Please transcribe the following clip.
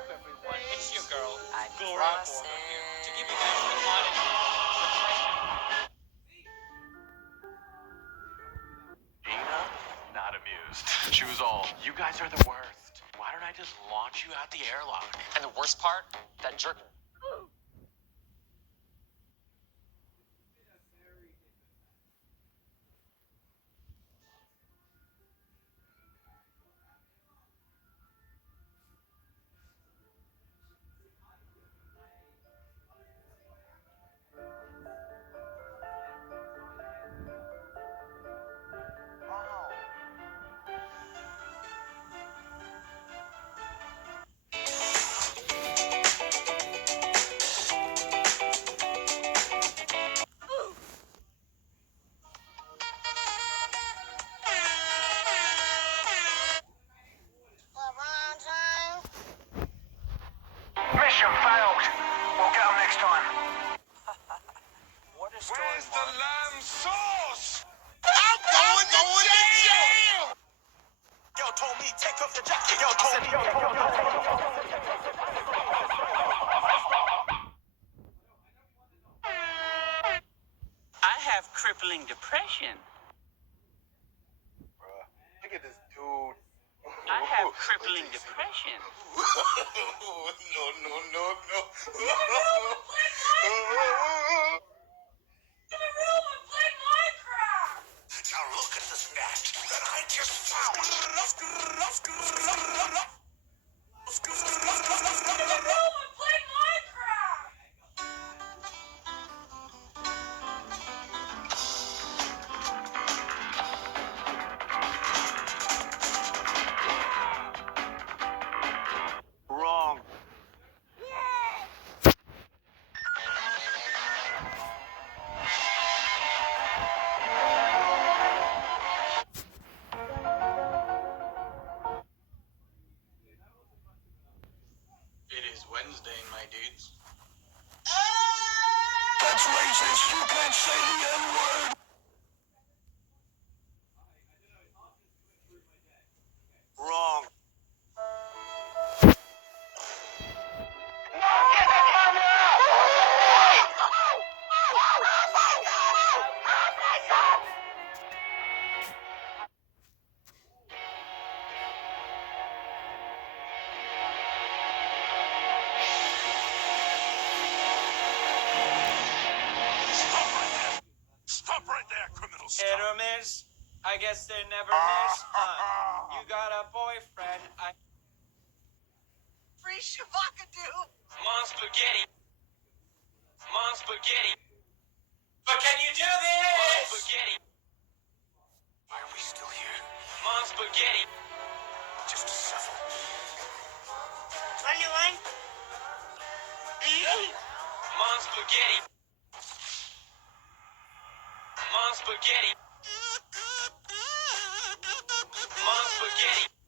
up, everyone? It's your girl, I'm Gloria flossing. Borgo here, to give you guys the commodity. Gina, not amused. She was all, you guys are the worst. Why don't I just launch you out the airlock? And the worst part, that jerk. Mission failed. We'll get them next time. What a story, Where's the Mark. lamb sauce? I'm going to jail! Yo told me take off the jacket. Yo told me. I have crippling depression. Bruh, look at this dude. I have crippling depression. No, no, no, no. Now look at this net that I just found. Wrong. It is Wednesday, my dudes. That's racist. You can't say the N-word. Wrong. Stop right there, criminal. Hit or miss? I guess they never miss. You got a boyfriend. Free Shavakadu. Mom spaghetti. Mom spaghetti. But can you do this? Mom spaghetti. Why are we still here? Mom spaghetti. Just to suffer. Mom spaghetti. Mom spaghetti. Mom spaghetti.